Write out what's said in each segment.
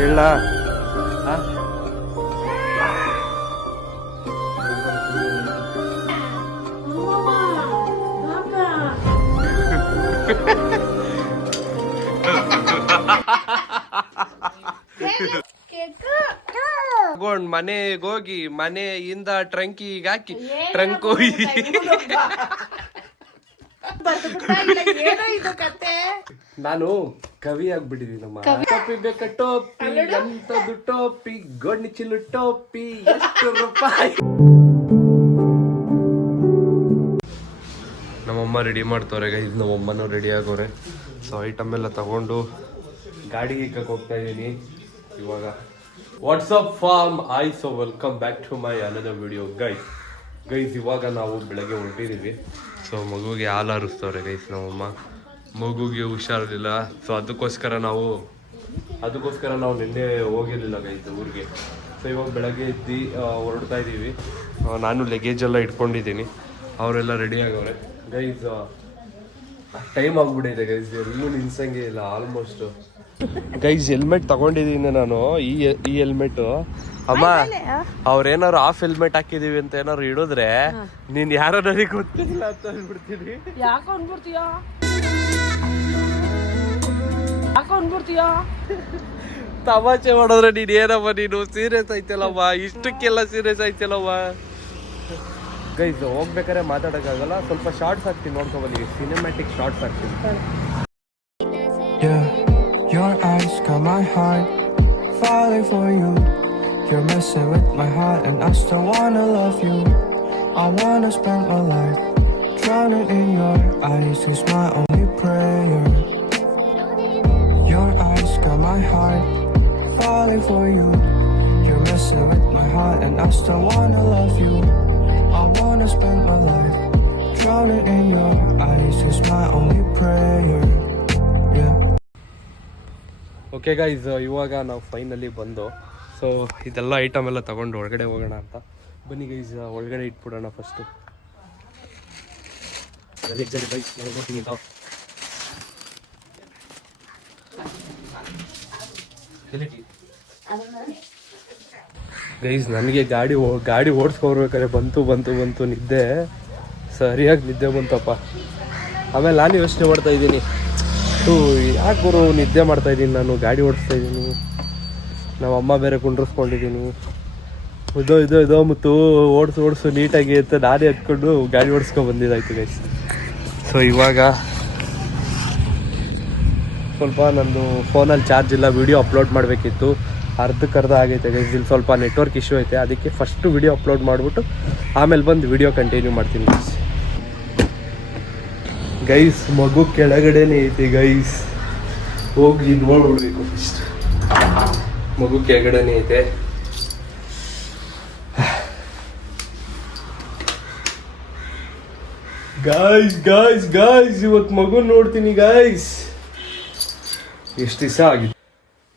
ಹೇಳ ತಗೊಂಡ್ ಮನೆಗೆ ಹೋಗಿ ಮನೆಯಿಂದ ಟ್ರಂಕಿಗೆ ಹಾಕಿ ಟ್ರಂಕ್ ಹೋಗಿ ನಾನು ಕವಿ ಆಗ್ಬಿಟ್ಟಿದ್ದೀನಮ್ಮ. ಟೋಪಿ ಬೇಕ ಟೋಪಿ, ಎಂತದು ಟೋಪಿ, ಗೋಣಿ ಚಿಲ್ಲು ಟೋಪಿ, ಎಷ್ಟು ರೂಪಾಯಿ. ನಮ್ಮಮ್ಮ ರೆಡಿ ಮಾಡ್ತವ್ರೆ ಗೈಸ್, ನಮ್ಮಮ್ಮನೂ ರೆಡಿ ಆಗೋರೆ. ಸೊ ಐಟಮ್ ಎಲ್ಲ ತಗೊಂಡು ಗಾಡಿಗೆ ಇಕ್ಕಕ್ಕೆ ಹೋಗ್ತಾ ಇದ್ದೀನಿ ಇವಾಗ. What's up fam I so welcome back to my another video guys. ಇವಾಗ ನಾವು ಬೆಳಗ್ಗೆ ಹೊರಟಿದ್ದೀವಿ. ಸೊ ಮಗುಗೆ ಹಾಲು ಹರಿಸ್ತವ್ರೆ ಗೈಸ್ ನಮ್ಮಮ್ಮ. ಮಗುಗೆ ಹುಷಾರಿಲ್ಲ, ಸೊ ಅದಕ್ಕೋಸ್ಕರ ನಾವು ನಿನ್ನೆ ಹೋಗಿರಲಿಲ್ಲ ಗೈಸ್ ಊರಿಗೆ. ಸೊ ಇವಾಗ ಬೆಳಗ್ಗೆ ಎದ್ದು ಹೊರಡ್ತಾ ಇದ್ದೀವಿ. ನಾನು ಲಗೇಜ್ ಎಲ್ಲ ಇಟ್ಕೊಂಡಿದ್ದೀನಿ, ಅವರೆಲ್ಲ ರೆಡಿ ಆಗವ್ರೆ ಗೈಸ್. ಟೈಮ್ ಆಗ್ಬಿಟ್ಟಿದೆ ಗೈಸ್, ಎಲ್ಲೂ ನಿಲ್ಸಂಗೆ ಇಲ್ಲ ಆಲ್ಮೋಸ್ಟ್. ಗೈಸ್ ಹೆಲ್ಮೆಟ್ ತಗೊಂಡಿದ್ದೀನಿ ನಾನು, ಈ ಹೆಲ್ಮೆಟ್. ಅಮ್ಮ ಅವ್ರೇನಾರು ಆಫ್ ಹೆಲ್ಮೆಟ್ ಹಾಕಿದೀವಿ ಅಂತ ಏನಾರು ಹಿಡಿದ್ರೆ ನೀನ್ ಯಾರೋ ನನಗೆ ಗೊತ್ತಿಲ್ಲ ಅಂತ ಅಂದ್ಬಿಡ್ತೀನಿ. ತಮಾಷೆ ಮಾಡಿದ್ರೆ ನೀನ್ ಏನಮ್ಮ ನೀನು ಸೀರಿಯಸ್ ಐತಲ್ಲಮ್ಮ, ಇಷ್ಟಕ್ಕೆಲ್ಲ ಸೀರಿಯಸ್ ಐತಲ್ಲಮ್ಮ. ಗೈಸ್ ಹೋಗ್ಬೇಕಾದ್ರೆ ಮಾತಾಡೋಕ್ಕಾಗಲ್ಲ, ಸ್ವಲ್ಪ ಶಾರ್ಟ್ಸ್ ಹಾಕ್ತೀನಿ ನೋಡ್ಕೊಬಲ್ಲಿ, ಸಿನಿಮ್ಯಾಟಿಕ್ ಶಾರ್ಟ್ಸ್ ಹಾಕ್ತೀನಿ. Your eyes got my heart falling for you. You're messing with my heart and I still wanna love you. I wanna spend my life drowning in your eyes. It's my only prayer. Your eyes got my heart falling for you. You're messing with my heart and I still wanna love you. I wanna spend my life drowning in your eyes. It's my only prayer. Yeah. Okay guys, ಇವಾಗ ನಾವು finally ಬಂದು. So ಇದೆಲ್ಲ item ಎಲ್ಲ ತಗೊಂಡು ಒಳಗಡೆ ಹೋಗೋಣ ಅಂತ ಬನ್ನಿ ಗೈಸ್. ಒಳಗಡೆ ಇಟ್ಬಿಡೋಣ ಫಸ್ಟು. ಗೈಸ್ ನನಗೆ ಗಾಡಿ ಓಡಿಸ್ಕೊಡ್ಬೇಕಾದ್ರೆ ಬಂತು ನಿದ್ದೆ, ಸರಿಯಾಗಿ ನಿದ್ದೆ ಬಂತಪ್ಪ. ಆಮೇಲೆ ನಾನು ಯೋಚನೆ ಮಾಡ್ತಾ ಇದ್ದೀನಿ, ಯಾಕೆ ಗುರು ನಿದ್ದೆ ಮಾಡ್ತಾ ಇದ್ದೀನಿ, ನಾನು ಗಾಡಿ ಓಡಿಸ್ತಾ ಇದ್ದೀನಿ, ನಾವು ಅಮ್ಮ ಬೇರೆ ಕುಂಡ್ರಿಸ್ಕೊಂಡಿದ್ದೀನಿ, ಇದೋ ಮತ್ತು ಓಡಿಸು ನೀಟಾಗಿ ಅಂತ ನಾನೇ ಎತ್ಕೊಂಡು ಗಾಡಿ ಓಡಿಸ್ಕೊಂಡು ಬಂದಿದ್ದಾಯ್ತು ಗೈಸ್. ಸೊ ಇವಾಗ ಸ್ವಲ್ಪ ನಂದು ಫೋನಲ್ಲಿ ಚಾರ್ಜ್ ಇಲ್ಲ, ವಿಡಿಯೋ ಅಪ್ಲೋಡ್ ಮಾಡಬೇಕಿತ್ತು, ಅರ್ಧಕ್ಕರ್ಧ ಆಗೈತೆ ಗೈಸ್. ಇಲ್ಲಿ ಸ್ವಲ್ಪ ನೆಟ್ವರ್ಕ್ ಇಶ್ಯೂ ಐತೆ, ಅದಕ್ಕೆ ಫಸ್ಟು ವಿಡಿಯೋ ಅಪ್ಲೋಡ್ ಮಾಡಿಬಿಟ್ಟು ಆಮೇಲೆ ಬಂದು ವಿಡಿಯೋ ಕಂಟಿನ್ಯೂ ಮಾಡ್ತೀನಿ ಗೈಸ್. ಗೈಸ್ ಮಗು ಕೆಳಗಡೆನೇ ಐತಿ ಗೈಸ್, ಹೋಗಿ ನೋಡ್ಬಿಡ್ಬೇಕು ಫಸ್ಟ್. ಮಗು ಕೆಳಗಡೆನೇ ಐತೆ. ಗಾಯ್ಸ್ ಇವತ್ತು ಮಗು ನೋಡ್ತೀನಿ ಗಾಯ್ಸ್. ಎಷ್ಟು ದಿವಸ ಆಗಿದೆ.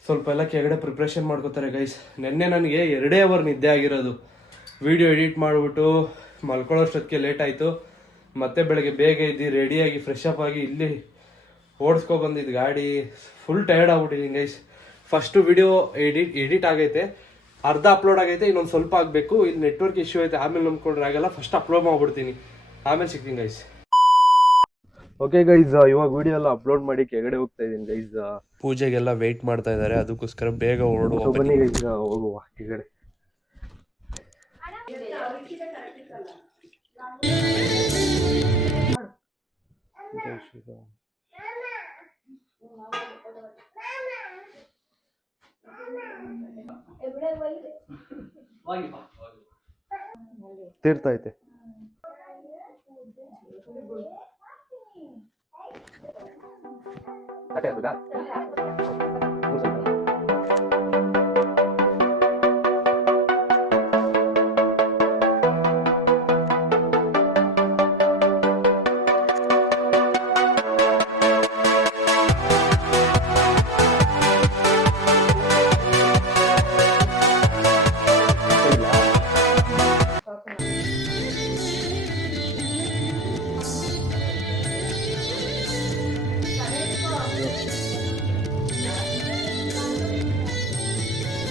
ಸ್ವಲ್ಪ ಎಲ್ಲ ಕೆಳಗಡೆ ಪ್ರಿಪ್ರೇಷನ್ ಮಾಡ್ಕೋತಾರೆ ಗೈಸ್. ನೆನ್ನೆ ನನಗೆ 2 ಅವರ್ ನಿದ್ದೆ ಆಗಿರೋದು. ವಿಡಿಯೋ ಎಡಿಟ್ ಮಾಡಿಬಿಟ್ಟು ಮಲ್ಕೊಳ್ಳೋಷ್ಟೊತ್ತಿಗೆ ಲೇಟ್ ಆಯಿತು. ಮತ್ತೆ ಬೆಳಗ್ಗೆ ಬೇಗ ಇದ್ದು ರೆಡಿಯಾಗಿ ಫ್ರೆಶ್ ಅಪ್ ಆಗಿ ಇಲ್ಲಿ ಓಡಿಸ್ಕೊಬಂದಿದ್ದು ಗಾಡಿ. ಫುಲ್ ಟಯರ್ಡ್ ಆಗ್ಬಿಟ್ಟಿದ್ದೀನಿ ಗೈಸ್. ಫಸ್ಟು ವಿಡಿಯೋ ಎಡಿಟ್ ಆಗೈತೆ, ಅರ್ಧ ಅಪ್ಲೋಡ್ ಆಗೈತೆ, ಇನ್ನೊಂದು ಸ್ವಲ್ಪ ಆಗಬೇಕು. ಇಲ್ಲಿ ನೆಟ್ವರ್ಕ್ ಇಶ್ಯೂ ಐತೆ, ಆಮೇಲೆ ನಂಬ್ಕೊಂಡ್ರೆ ಆಗಲ್ಲ. ಫಸ್ಟ್ ಅಪ್ಲೋಡ್ ಮಾಡ್ಬಿಡ್ತೀನಿ, ಆಮೇಲೆ ಸಿಗ್ತೀನಿ ಗೈಸ್. ಓಕೆ ಗೈಸ್, ಇವಾಗ ವಿಡಿಯೋ ಎಲ್ಲ ಅಪ್ಲೋಡ್ ಮಾಡಿ ಕೆಳಗಡೆ ಹೋಗ್ತಾ ಇದ್ದೀನಿ ಗೈಸ್. ಪೂಜೆಗೆಲ್ಲ ವೆಯ್ಟ್ ಮಾಡ್ತಾ ಇದ್ದಾರೆ, ಅದಕ್ಕೋಸ್ಕರ ಬೇಗ ಹೊರಡುವ. ಬನ್ನಿ ಗೈಸ್ ಹೋಗುವ ಕೆಳಗಡೆ. ತೀರ್ಥ ಐತೆ.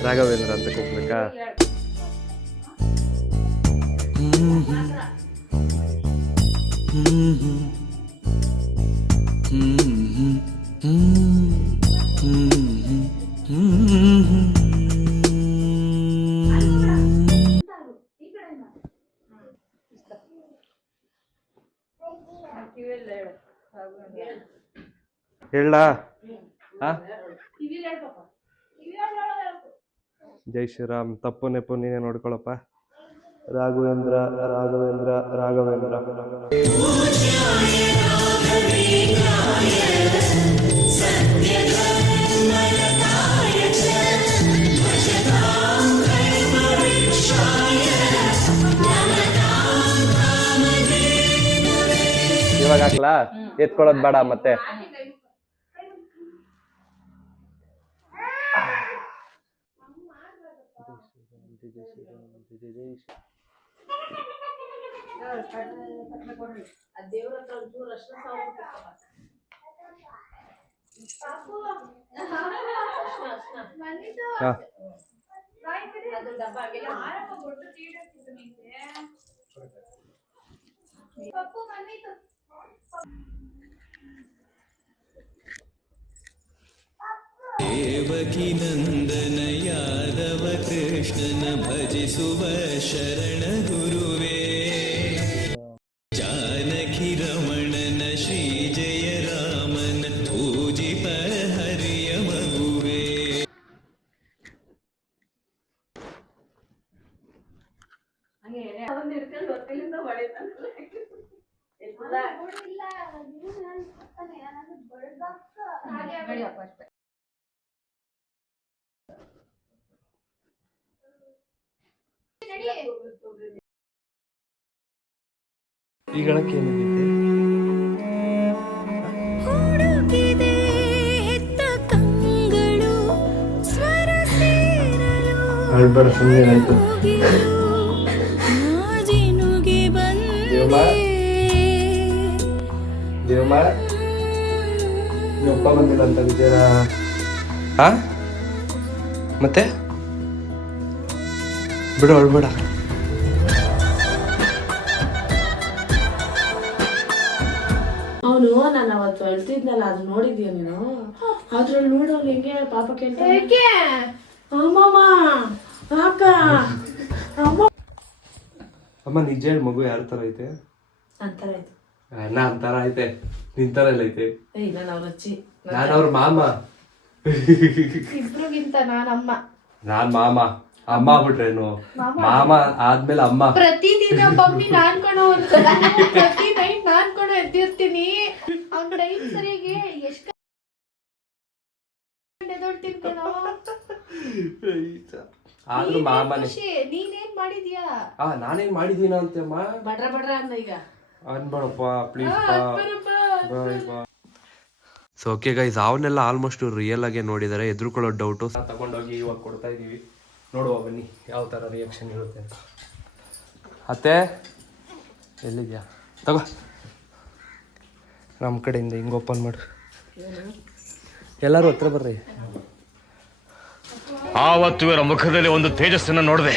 ರಾಘವೇಂದ್ರ ಅಂತ ಕೂಗ್ಬೇಕಾ? ಹೇಳ ಜೈ ಶ್ರೀರಾಮ್. ತಪ್ಪು ನೆಪ್ಪು ನೀನೇ ನೋಡ್ಕೊಳಪ್ಪ. ರಾಘವೇಂದ್ರ ರಾಘವೇಂದ್ರ ರಾಘವೇಂದ್ರ. ಇವಾಗ ಹಾಕ್ಲಾ? ಎತ್ಕೊಳ್ಳೋದ್ ಬೇಡ ಮತ್ತೆ. ದೇವಕಿ ನಂದನ ಯಾದವ ಕೃಷ್ಣನ ಭಜಿಸುವ ಶರಣ ಗುರುವೇ, ಜಾನಕಿ ರಮಣನ ಶ್ರೀ ಜಯ ರಾಮನ ಪೂಜಿಪ ಹರಿಯ ಮಗುವೇ. ಈ ಗಳಕ್ಕೆ ಏನಾಗೈತೆ? ಅಳ್ಬೇಡ, ಸುಮ್ಮನೆ ಆಯ್ತು. ದೇವಮ್ಮ ಒಪ್ಪ ಬಂದಿಲ್ಲ ಅಂತ ವಿಜಯ. ಮತ್ತೆ ಬಿಡು, ಅಳ್ಬೇಡ. ಅವನು ನಾನು ಅವತ್ತು ಅಳ್ತಿದ್ನಲ್ಲ, ಅದು ನೋಡಿದ್ಯಾ ನೀನು? ಅದ್ರಲ್ಲಿ ನೋಡು ಅವ್ನು ಹೆಂಗೆ ಪಾಪ ಕೇಳ್ತಾನೆ. ಅಮ್ಮಮ್ಮ ಅಕ್ಕ ಅಮ್ಮ ನಿಜ ಹೇಳಿ, ಮಗು ಯಾರ ತರ ಐತೆ? ಅಂತರ ಆಯ್ತು. ನಾನ್ ತರ ಐತೆ, ನಿನ್ ತರ ಎಲ್ಲ ಐತೆ. ನಾನು ಅವ್ರ ಅಜ್ಜಿ, ನಾನು ಅವ್ರ ಮಾಮ. ಇಬ್ರಿಗಿಂತ ನಾನಮ್ಮ. ನಾನ್ ಮಾಮ. ಅಮ್ಮ ಆಗ್ಬಿಟ್ರೇನು? ಮಾಮ ಆದ್ಮೇಲೆ ಅಮ್ಮ. ಪ್ರತಿದಿನ ಮಮ್ಮಿ ನಾನ್ ಕಣೋ ಅಂತ ಪ್ರತಿ ನೈಟ್ ನಾನ್ ಕಣೋ ಎದ್ದಿರ್ತೀನಿ. ಅವ್ನ ಟೈಮ್ ಸರಿಯಾಗಿ ಎಷ್ಟು ಎದೊಡ್ತೀನಿ ಕಣೋ. ಆದ್ರೂ ಮಾಮನೇ. ನೀನೇನ್ ಮಾಡಿದ್ಯಾ? ನಾನೇನ್ ಮಾಡಿದೀನ ಅಂತಮ್ಮ. ಬಡ್ರ ಬಡ್ರ ಅಂದ ಈಗ ಅನ್ಬೇಡಪ್ಪ ಪ್ಲೀಸ್. ಸೊ ಓಕೆ ಗೈಸ್, ಅವನ್ನೆಲ್ಲ ಆಲ್ಮೋಸ್ಟ್ ರಿಯಲ್ ಆಗೇ ನೋಡಿದ್ದಾರೆ. ಎದುರುಕೊಳ್ಳೋ ಡೌಟು ತಗೊಂಡೋಗಿ ಇವಾಗ ಕೊಡ್ತಾ ಇದೀವಿ. ನೋಡುವ ಬನ್ನಿ ಯಾವ ಥರ ರಿಯಾಕ್ಷನ್ ಇರುತ್ತೆ. ಅತ್ತೆ ಎಲ್ಲಿದ್ಯಾ? ತಗೋ, ನಮ್ಮ ಕಡೆಯಿಂದ ಹಿಂಗೆ ಓಪನ್ ಮಾಡು. ಎಲ್ಲರೂ ಹತ್ರ ಬರ್ರಿ. ಆವತ್ತು ಇವರ ಮುಖದಲ್ಲಿ ಒಂದು ತೇಜಸ್ಸನ್ನು ನೋಡಿದೆ.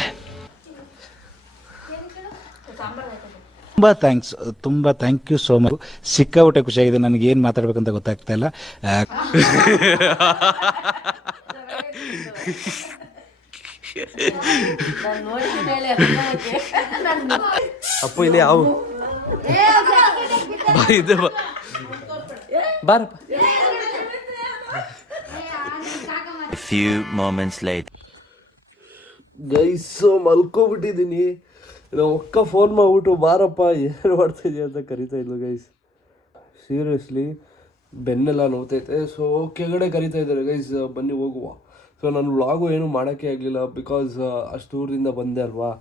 ತುಂಬ ಥ್ಯಾಂಕ್ ಯು ಸೋ ಮಚ್. ಸಿಕ್ಕಾಪಟ್ಟೆ ಖುಷಿಯಾಗಿದೆ. ನನಗೆ ಏನು ಮಾತಾಡ್ಬೇಕಂತ ಗೊತ್ತಾಗ್ತಾ ಇಲ್ಲ. ಅಪ್ಪು ಇಲ್ಲಿ ಯಾವ ಇದೆ ಬಾರಪ್ಪ. Few moments later. ಗೈಸ್ ಮಲ್ಕೋಬಿಟ್ಟಿದ್ದೀನಿ. ನಾವು ಅಕ್ಕ ಫೋನ್ ಮಾಡ್ಬಿಟ್ಟು ಬಾರಪ್ಪ ಏನು ಮಾಡ್ತಾಯಿದ್ದೀಯ ಅಂತ ಕರಿತಾ ಇದ್ಲು ಗೈಸ್. ಸೀರಿಯಸ್ಲಿ ಬೆನ್ನೆಲ್ಲ ನೋವ್ತೈತೆ. ಸೊ ಕೆಳಗಡೆ ಕರಿತಾ ಇದ್ದಾರೆ ಗೈಸ್, ಬನ್ನಿ ಹೋಗುವ. ಸೊ ನಾನು ವ್ಲಾಗು ಏನೂ ಮಾಡೋಕ್ಕೆ ಆಗಲಿಲ್ಲ, ಬಿಕಾಸ್ ಅಷ್ಟು ದೂರದಿಂದ ಬಂದೆ ಅಲ್ವಾ.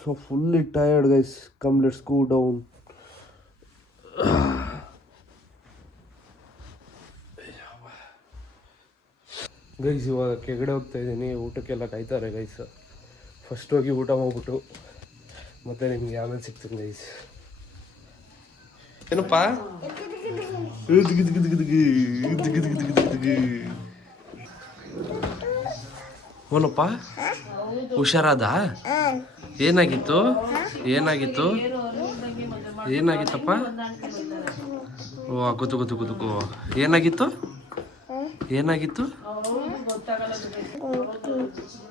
So fully tired guys. Come let's go down. Guys ಇವಾಗ ಕೆಳಗಡೆ ಹೋಗ್ತಾ ಇದ್ದೀನಿ. ಊಟಕ್ಕೆಲ್ಲ ಕಾಯ್ತಾರೆ ಗೈಸ್. ಫಸ್ಟ್ ಹೋಗಿ ಊಟ ಮಾಡ್ಬಿಟ್ಟು ಮತ್ತೆ ನಿಮ್ಗೆ ಆಮೇಲೆ ಸಿಗ್ತೀನಿ ಗೈಸ್. ಏನಪ್ಪ ಓನಪ್ಪ ಹುಷಾರಾದ? ಏನಾಗಿತ್ತು ಏನಾಗಿತ್ತು ಏನಾಗಿತ್ತಪ್ಪ? ಓ ಗುದು ಗುದು ಗುದುಗು ಏನಾಗಿತ್ತು ಏನಾಗಿತ್ತು?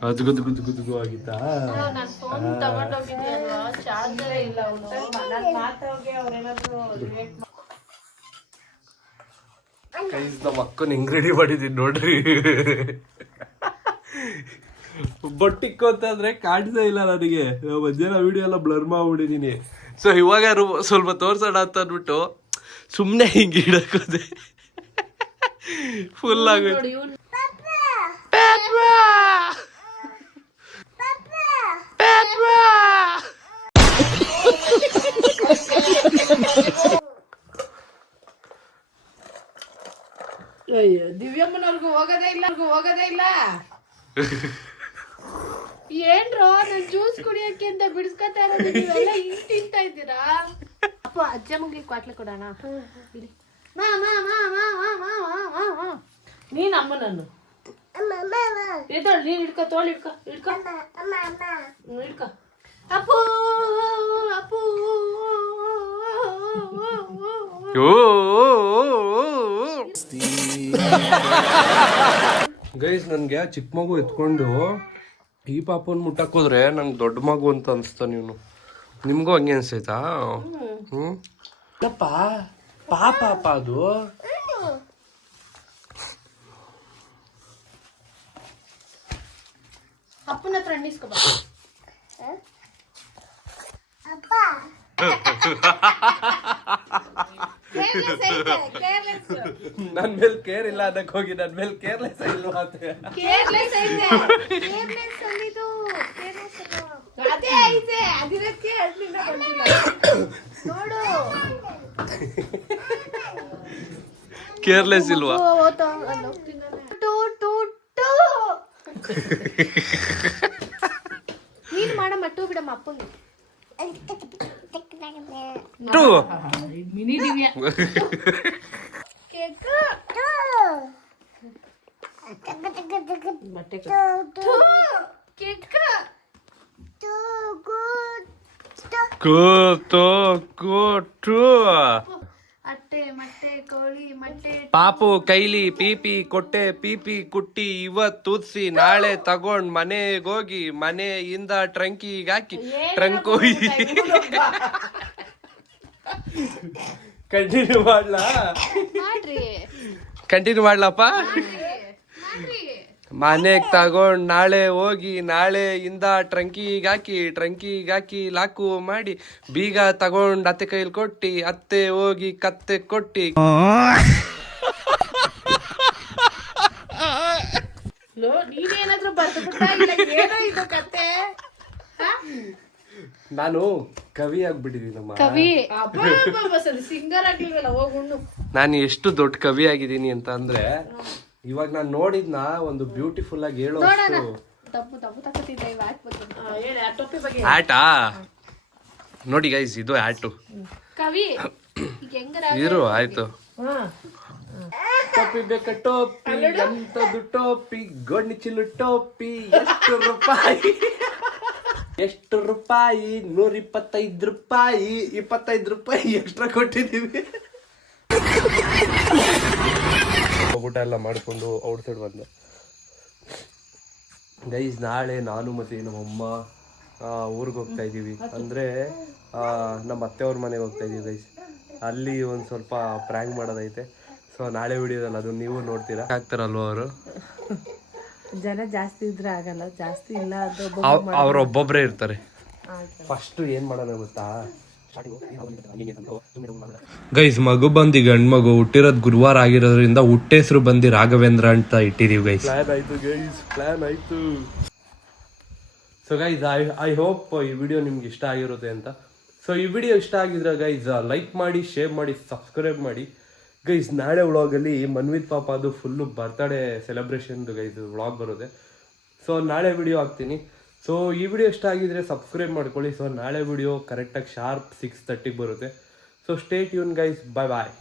ಅದು ಗುದು ಗುದು ಗುದುಗು ಆಗಿತ್ತಾ? ಗೈಸ್ ನಮ್ಮ ಅಕ್ಕನ ಹೆಂಗ್ ರೆಡಿ ಮಾಡಿದೀನಿ ನೋಡ್ರಿ. ಬೊಟ್ಟಿಕ್ಕು ಅಂತಂದ್ರೆ ಕಾಣಿಸೇ ಇಲ್ಲ ನನಗೆ. ಮಧ್ಯಾಹ್ನ ವಿಡಿಯೋ ಎಲ್ಲ ಬ್ಲರ್ ಮಾಡ್ಬಿಟ್ಟಿದೀನಿ. ಸೊ ಇವಾಗ ಸ್ವಲ್ಪ ತೋರ್ಸೋಣ ಅಂತ ಅಂದ್ಬಿಟ್ಟು ಸುಮ್ಮನೆ ಹಿಂಗೆ ಇಡಕೋದೆ. ಫುಲ್ ಆಗುತ್ತೆ. ಅಯ್ಯೋ ದಿವ್ಯಮ್ಮನವ್ರಿಗೂ ಹೋಗೋದೇ ಇಲ್ಲ. ಏನ್ರೋ ನನ್ ಜ್ಯೂಸ್ ಕುಡಿಯಕ್ಕೆ ಅಂತ ಬಿಡಿಸ್ಕೊತಾ ಇರೋದು ನೀವೆಲ್ಲ ಹಿಂಗ್ ತಿಂತಾ ಇದ್ದೀರಾ? ಅಪ್ಪ ಅಜ್ಜಮ್ಮಗೆ ಕ್ವಾಟ್ಲೆ ಕೊಡೋಣ. ನೀನ್ ಅಮ್ಮ ನಾನು ನೀನ್ ಹಿಡ್ಕೊ ತೋಳ್ ಹಿಡ್ಕೊ ಅಪ್ಪು ಅಪ್ಪು ಗೈಸ್ ನನ್ಗೆ ಚಿಕ್ಕ ಮಗು ಎತ್ಕೊಂಡು ಈ ಪಾಪನ್ ಮುಟ್ಟಕ್ಕೋದ್ರೆ ನಂಗೆ ದೊಡ್ಡ ಮಗು ಅಂತ ಅನ್ಸ್ತಾ. ನೀವು ನಿಮ್ಗೂ ಹಂಗೆ ಅನ್ಸೈತಾ? ಪಾಪ ಪಾಪ ಅದು ಅಪ್ಪನ ಹತ್ರ ಅನ್ನಿಸ್ಕೊಬ. ನನ್ ಮೇಲೆ ಕೇರ್ ಇಲ್ಲ ಅದಕ್ಕೆ ಹೋಗಿ ನನ್ ಮೇಲೆ ಕೇರ್ಲೆಸ್ ಇಲ್ವಾ ಅಂತ. ಅದೇ ಐತೆ ಅದಿರಕ್ಕೆ ನೋಡು. ಕೇರ್ಲೆಸ್ ಇಲ್ವಾ? ನೀನ್ ಮಾಡ ಮಟ್ಟು ಬಿಡಮ್ಮ ಅಪ್ಪಂಗೆ. ಮಿನಿ ದಿವ್ಯ ಅಟ್ಟೆ ಮೊಟ್ಟೆ ಕೋಳಿ ಮೊಟ್ಟೆ ಪಾಪು ಕೈಲಿ ಪೀಪಿ ಕೊಟ್ಟೆ ಪೀಪಿ ಕುಟ್ಟಿ ಇವತ್ತು ತುದ್ಸಿ ನಾಳೆ ತಗೊಂಡ್ ಮನೆಗೋಗಿ ಮನೆಯಿಂದ ಟ್ರಂಕಿಗೆ ಹಾಕಿ ಟ್ರಂಕ್ ಹೋಗಿ ಕಂಟಿನ್ಯೂ ಮಾಡ್ಲಪ್ಪ. ಮನೆಗ್ ತಗೊಂಡ್ ನಾಳೆ ಹೋಗಿ ನಾಳೆಯಿಂದ ಟ್ರಂಕಿಗೆ ಹಾಕಿ ಲಾಕು ಮಾಡಿ ಬೀಗ ತಗೊಂಡ್ ಅತ್ತೆ ಕೈಲಿ ಕೊಟ್ಟಿ ಅತ್ತೆ ಹೋಗಿ ಕತ್ತೆ ಕೊಟ್ಟಿ. ನೀನೇನಾದ್ರೂ ಬರ್ದು ಇದು ಕತೆ. ನಾನು ಕವಿ ಆಗ್ಬಿಟ್ಟಿದ್ದೀನಮ್ಮ. ಕವಿ ಸಿಂಗರ್ ಆಗ್ಲಿಲ್ವಲ್ಲ ಹೋಗುಣ್ಣು. ನಾನು ಎಷ್ಟು ದೊಡ್ಡ ಕವಿ ಆಗಿದ್ದೀನಿ ಅಂತ ಅಂದ್ರೆ ಇವಾಗ ನಾನು ನೋಡಿದ್ನ ಒಂದು ಬ್ಯೂಟಿಫುಲ್ ಆಗಿ ಹೇಳೋ ಆಟ ನೋಡಿ ಗೈಸ್. ಇದು ಆಟು ಕವಿ ಇರು ಆಯ್ತು. ಟೋಪಿ ಬೇಕ ಟೋಪಿ ಎಂತದು ಟೋಪಿ ಗೋಣಿ ಚಿಲ್ಲು ಟೋಪಿ ಎಷ್ಟು ರೂಪಾಯಿ 125 ರೂಪಾಯಿ 25 ರೂಪಾಯಿ ಎಕ್ಸ್ಟ್ರಾ ಕೊಟ್ಟಿದೀವಿ. ಊಟ ಎಲ್ಲ ಮಾಡಿಕೊಂಡು ಔಟ್ ಸೈಡ್ ಬಂದೆ ಗೈಸ್. ನಾಳೆ ನಾನು ಮತ್ತೆ ನಮ್ಮಮ್ಮ ಊರಿಗೆ ಹೋಗ್ತಾ ಇದ್ದೀವಿ. ಅಂದರೆ ನಮ್ಮ ಅತ್ತೆಯವ್ರ ಮನೆಗೆ ಹೋಗ್ತಾ ಇದ್ದೀವಿ ಗೈಸ್. ಅಲ್ಲಿ ಒಂದು ಸ್ವಲ್ಪ ಪ್ರ್ಯಾಂಕ್ ಮಾಡೋದೈತೆ. ಸೊ ನಾಳೆ ವಿಡಿಯೋದಲ್ಲಿ ಅದು ನೀವು ನೋಡ್ತೀರಾ. ಆಗ್ತಾರಲ್ವ ಅವರು? ಜನ ಜಾಸ್ತಿ ಇದ್ರೆ ಆಗಲ್ಲ, ಜಾಸ್ತಿ ಇಲ್ಲ ಅವ್ರೊಬ್ಬೊಬ್ರೇ ಇರ್ತಾರೆ. ಫಸ್ಟ್ ಏನ್ ಮಾಡೋಣ ಗೊತ್ತಾ ಗೈಸ್? ಮಗು ಬಂದಿ ಗಂಡ್ ಮಗು ಹುಟ್ಟಿರೋದ್ ಗುರುವಾರ ಆಗಿರೋದ್ರಿಂದ ಹುಟ್ಟೆಸ್ರು ಬಂದಿ ರಾಘವೇಂದ್ರ ಅಂತ ಇಟ್ಟಿದೀವಿ ಗೈಸ್. ಪ್ಲಾನ್ ಆಯ್ತು. ಸೊ ಗೈಸ್ ಐ ಹೋಪ್ ಈ ವಿಡಿಯೋ ನಿಮ್ಗೆ ಇಷ್ಟ ಆಗಿರುತ್ತೆ ಅಂತ. ಸೊ ಈ ವಿಡಿಯೋ ಇಷ್ಟ ಆಗಿದ್ರೆ ಗೈಸ್ ಲೈಕ್ ಮಾಡಿ, ಶೇರ್ ಮಾಡಿ, ಸಬ್ಸ್ಕ್ರೈಬ್ ಮಾಡಿ ಗೈಸ್. ನಾಳೆ ವ್ಲಾಗಲ್ಲಿ ಮನ್ವಿತ್ ಪಾಪ ಅದು ಫುಲ್ಲು ಬರ್ತ್ಡೇ ಸೆಲೆಬ್ರೇಷನ್ದು ಗೈಸ್ ವ್ಲಾಗ್ ಬರುತ್ತೆ. ಸೊ ನಾಳೆ ವಿಡಿಯೋ ಹಾಕ್ತೀನಿ. ಸೊ ಈ ವಿಡಿಯೋ ಇಷ್ಟ ಆಗಿದ್ರೆ ಸಬ್ಸ್ಕ್ರೈಬ್ ಮಾಡ್ಕೊಳ್ಳಿ. ಸೊ ನಾಳೆ ವಿಡಿಯೋ ಕರೆಕ್ಟಾಗಿ ಶಾರ್ಪ್ 6:30 ಬರುತ್ತೆ. So stay tune guys. Bye ಬಾಯ್.